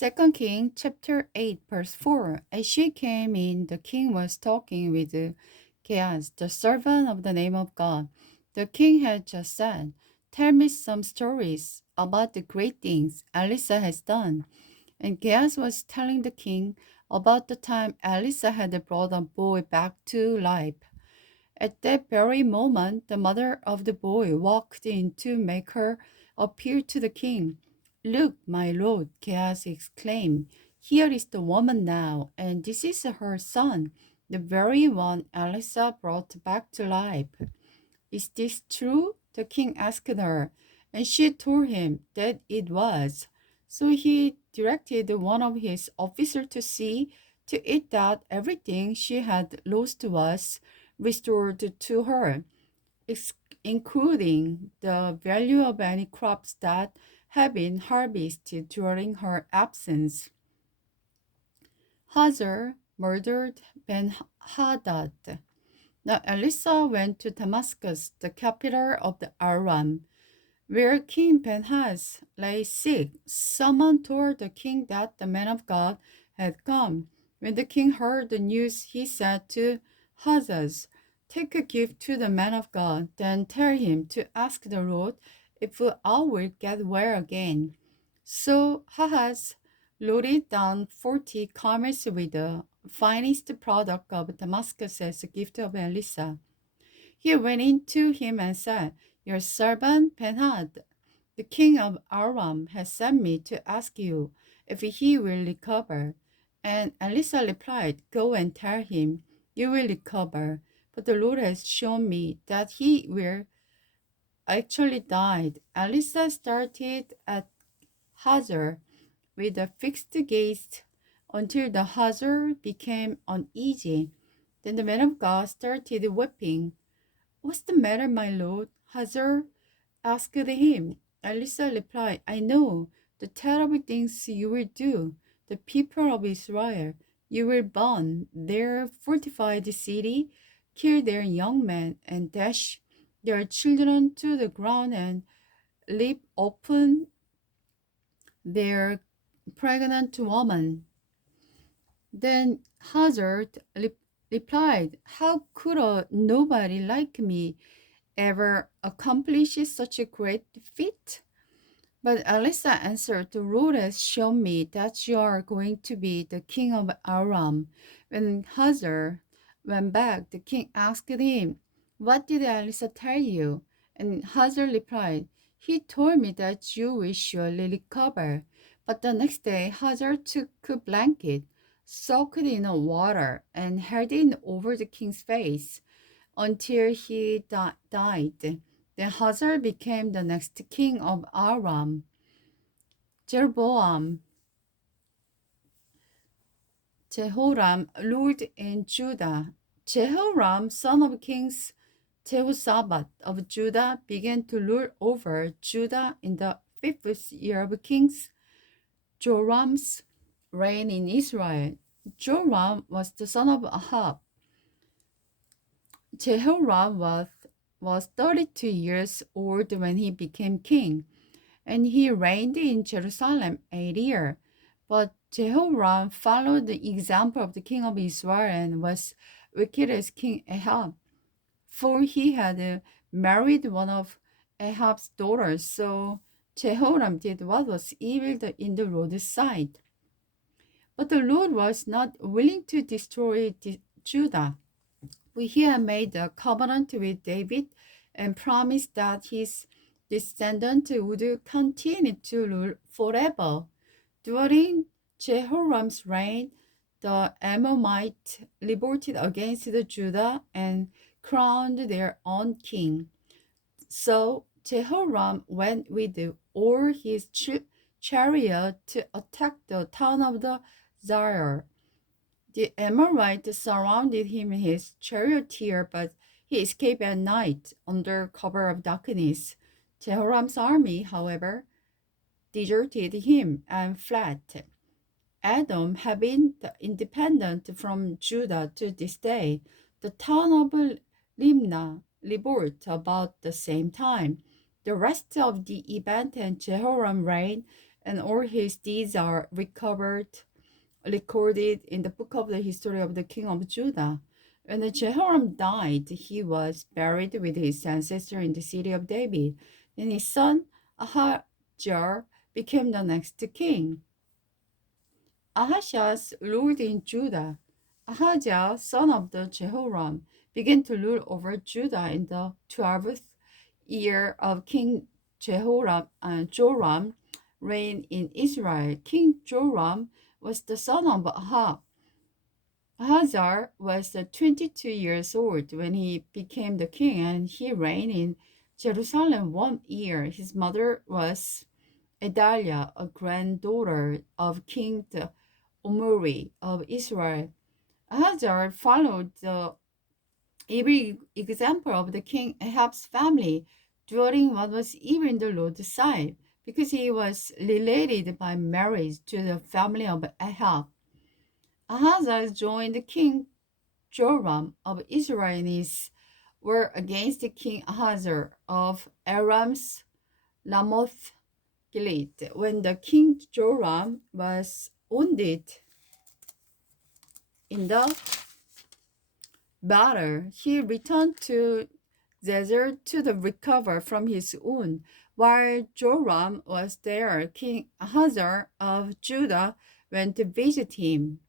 2 King chapter 8 verse 4. As she came in, the king was talking with Gehazi, the servant of the name of God. The king had just said, "Tell me some stories about the great things Elisha has done." And Gehazi was telling the king about the time Elisha had brought a boy back to life. At that very moment, the mother of the boy walked in to make her appeal to the king. "Look, my lord," Gehazi exclaimed, "here is the woman now, and this is her son, the very one Elisha brought back to life." "Is this true?" the king asked her, and she told him that it was. So he directed one of his officers to see to it that everything she had lost was restored to her, including the value of any crops that had been harvested during her absence. Hazar murdered Ben-Hadad. Now Elisha went to Damascus, the capital of the Aram, where King Ben-Haz lay sick. Someone told the king that the man of God had come. When the king heard the news, he said to Hazaz, "Take a gift to the man of God, then tell him to ask the Lord if I will get well again." So Ahaz loaded down 40 camels with the finest product of Damascus as a gift of Elisha. He went in to him and said, "Your servant Benhad, the king of Aram, has sent me to ask you if he will recover." And Elisha replied, "Go and tell him you will recover, but the Lord has shown me that he will actually die." Elisha started at Hazor with a fixed gaze until the Hazor became uneasy. Then the man of God started weeping. "What's the matter, my lord?" Hazor asked him. Elisha replied, "I know the terrible things you will do. The people of Israel, you will burn their fortified city, kill their young men, and dash their children to the ground, and leave open their pregnant women." Then Hazard replied, "How could a nobody like me ever accomplish such a great feat?" But Elisha answered, "The Lord has shown me that you are going to be the king of Aram." When Hazar went back, the king asked him, "What did Elisha tell you?" And Hazar replied, "He told me that you will surely recover." But the next day, Hazar took a blanket, soaked in water, and held it over the king's face until he died. Then Hazar became the next king of Aram. Jeroboam, Jehoram ruled in Judah. Jehoram, son of King Jehoshaphat of Judah, began to rule over Judah in the fifth year of King Joram's reign in Israel. Joram was the son of Ahab. Jehoram was 32 years old when he became king, and he reigned in Jerusalem 8 years. But Jehoram followed the example of the king of Israel and was wicked as King Ahab, for he had married one of Ahab's daughters. So Jehoram did what was evil in the Lord's sight. But the Lord was not willing to destroy Judah. He had made a covenant with David and promised that his descendant would continue to rule forever. During Jehoram's reign, the Ammonites revolted against Judah and crowned their own king. So Jehoram went with all his chariot to attack the town of the Zair. The Amorites surrounded him and his charioteer, but he escaped at night under cover of darkness. Jehoram's army, however, deserted him and fled. Edom had been independent from Judah to this day. The town of Limnah revolted about the same time. The rest of the event and Jehoram's reign and all his deeds are recorded in the book of the history of the king of Judah. When Jehoram died, he was buried with his ancestor in the city of David. Then his son Ahijah became the next king. Ahaz ruled in Judah. Ahijah, son of the Jehoram, began to rule over Judah in the 12th year of King Joram reign in Israel. King Joram was the son of Ahab. Ahazar was 22 years old when he became the king, and he reigned in Jerusalem 1 year. His mother was Edaliah, a granddaughter of King Omri of Israel. Ahazar followed the evil example of the kingAhab's family, dwelling what was evil in the Lord's sight, because he was related by marriage to the family of Ahab. Ahazah joined King Joram of Israel in his war against King Ahazar of Aram's Ramoth Gilead. When the King Joram was wounded in the battle, he returned to Jezer to recover from his wound. While Joram was there, King Ahazar of Judah went to visit him.